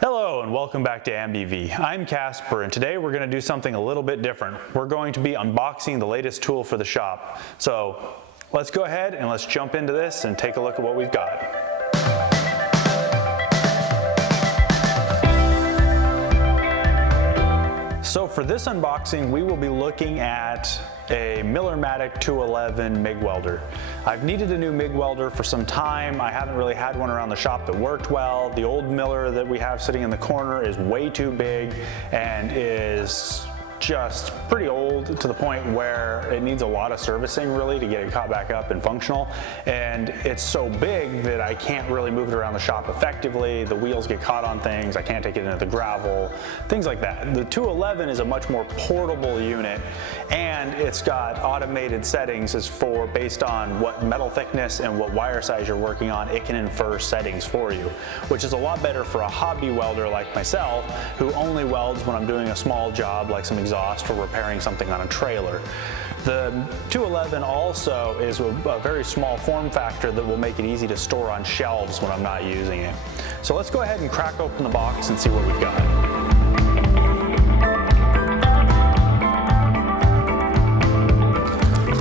Hello and welcome back to MBV. I'm Casper and today we're going to do something a little bit different. We're going to be unboxing the latest tool for the shop. So let's go ahead and let's jump into this and take a look at what we've got. So for this unboxing, we will be looking at a Millermatic 211 MIG welder. I've needed a new MIG welder for some time. I haven't really had one around the shop that worked well. The old Miller that we have sitting in the corner is way too big and is just pretty old to the point where it needs a lot of servicing really to get it caught back up and functional. And it's so big that I can't really move it around the shop effectively. The wheels get caught on things. I can't take it into the gravel, things like that. The 211 is a much more portable unit and it's got automated settings based on what metal thickness and what wire size you're working on. It can infer settings for you, which is a lot better for a hobby welder like myself who only welds when I'm doing a small job like some exhaust or repairing something on a trailer. The 211 also is a very small form factor that will make it easy to store on shelves when I'm not using it. So let's go ahead and crack open the box and see what we've got.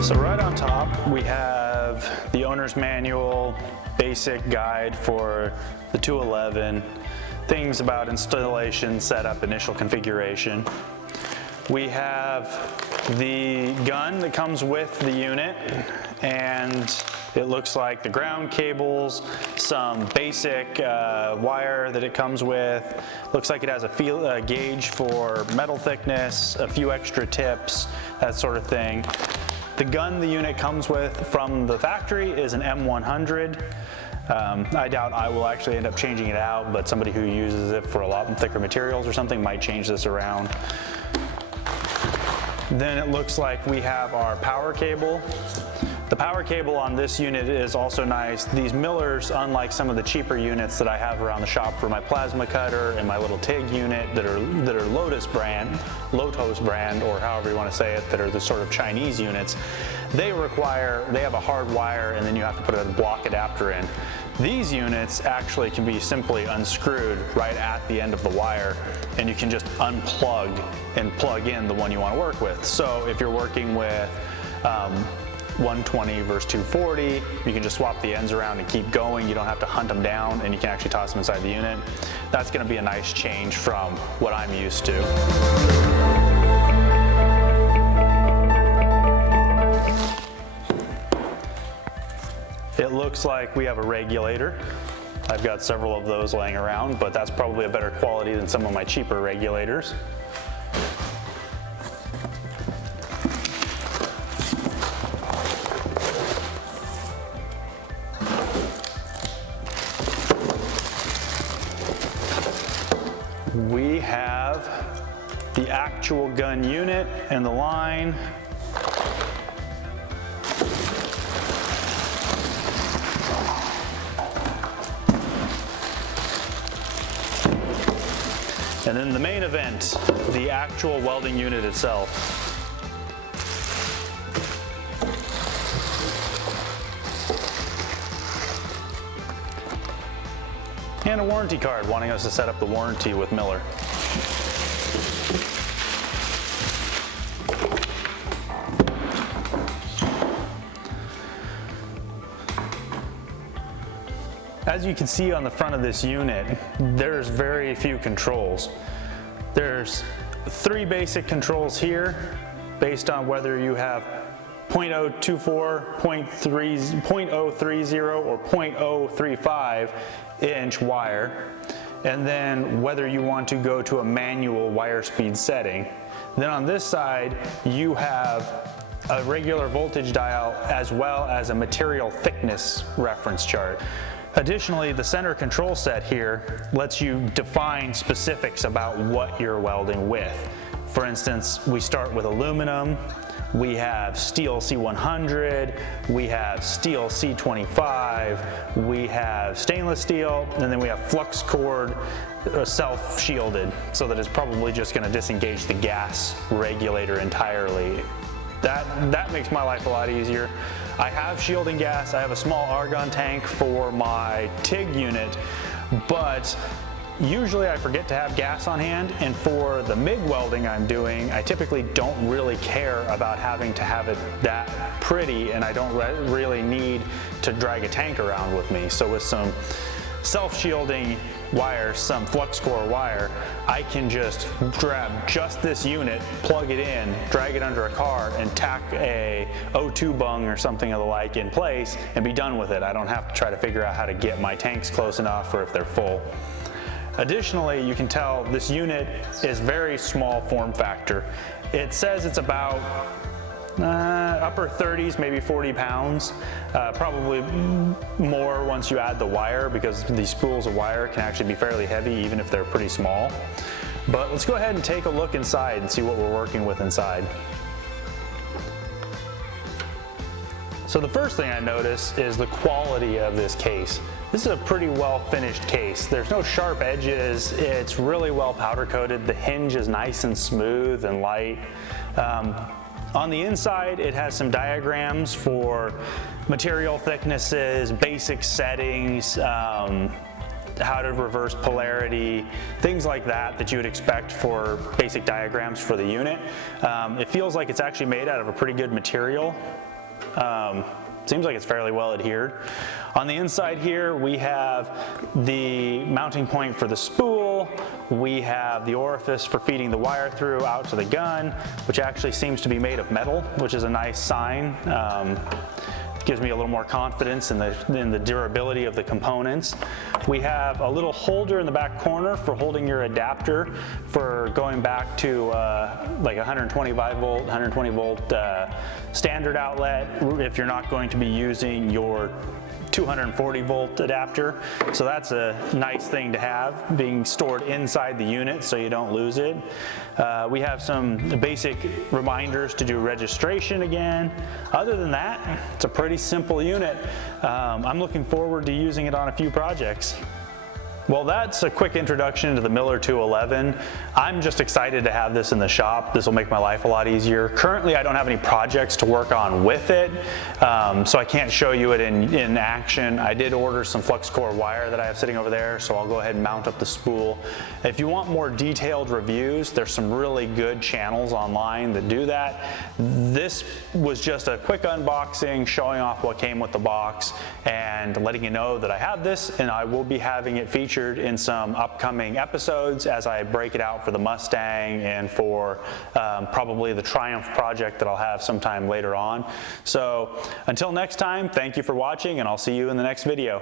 So right on top we have the owner's manual, basic guide for the 211, things about installation, setup, initial configuration. We have the gun that comes with the unit, and it looks like the ground cables, some basic wire that it comes with. Looks like it has a gauge for metal thickness, a few extra tips, that sort of thing. The gun the unit comes with from the factory is an M100. I doubt I will actually end up changing it out, but somebody who uses it for a lot thicker materials or something might change this around. Then it looks like we have our power cable. The power cable on this unit is also nice. These Millers, unlike some of the cheaper units that I have around the shop for my plasma cutter and my little TIG unit that are Lotus brand, or however you want to say it, that are the sort of Chinese units, they have a hard wire and then you have to put a block adapter in. These units actually can be simply unscrewed right at the end of the wire, and you can just unplug and plug in the one you want to work with. So if you're working with 120 versus 240, you can just swap the ends around and keep going. You don't have to hunt them down, and you can actually toss them inside the unit. That's going to be a nice change from what I'm used to. It looks like we have a regulator. I've got several of those laying around, but that's probably a better quality than some of my cheaper regulators. We have the actual gun unit and the line. And then the main event, the actual welding unit itself. And a warranty card wanting us to set up the warranty with Miller. As you can see on the front of this unit, there's very few controls. There's 3 basic controls here based on whether you have 0.024, 0.030, or 0.035 inch wire, and then whether you want to go to a manual wire speed setting. Then on this side, you have a regular voltage dial as well as a material thickness reference chart. Additionally, the center control set here lets you define specifics about what you're welding with. For instance, we start with aluminum, we have steel C100, we have steel C25, we have stainless steel, and then we have flux cord self-shielded, so that it's probably just going to disengage the gas regulator entirely. That makes my life a lot easier. I have shielding gas. I have a small argon tank for my TIG unit, but Usually I forget to have gas on hand, and for the MIG welding I'm doing, I typically don't really care about having to have it that pretty, and I don't really need to drag a tank around with me. So with some self-shielding wire, some flux core wire, I can just grab just this unit, plug it in, drag it under a car, and tack a O2 bung or something of the like in place and be done with it. I don't have to try to figure out how to get my tanks close enough or if they're full. Additionally, you can tell this unit is very small form factor. It says it's about upper 30s, maybe 40 pounds, probably more once you add the wire, because these spools of wire can actually be fairly heavy even if they're pretty small. But let's go ahead and take a look inside and see what we're working with inside. So the first thing I notice is the quality of this case. This is a pretty well finished case. There's no sharp edges. It's really well powder coated. The hinge is nice and smooth and light. On the inside, it has some diagrams for material thicknesses, basic settings, how to reverse polarity, things like that you would expect for basic diagrams for the unit. It feels like it's actually made out of a pretty good material. Seems like it's fairly well adhered. On the inside here, we have the mounting point for the spool. We have the orifice for feeding the wire through out to the gun, which actually seems to be made of metal, which is a nice sign. Gives me a little more confidence in the durability of the components. We have a little holder in the back corner for holding your adapter for going back to like 125 volt, 120 volt standard outlet if you're not going to be using your 240 volt adapter. So that's a nice thing to have, being stored inside the unit so you don't lose it. We have some basic reminders to do registration again. Other than that, it's a pretty simple unit. I'm looking forward to using it on a few projects. Well, that's a quick introduction to the Miller 211. I'm just excited to have this in the shop. This will make my life a lot easier. Currently, I don't have any projects to work on with it, so I can't show you it in action. I did order some flux core wire that I have sitting over there, so I'll go ahead and mount up the spool. If you want more detailed reviews, there's some really good channels online that do that. This was just a quick unboxing, showing off what came with the box and letting you know that I have this, and I will be having it featured in some upcoming episodes as I break it out for the Mustang and for probably the Triumph project that I'll have sometime later on. So until next time, thank you for watching, and I'll see you in the next video.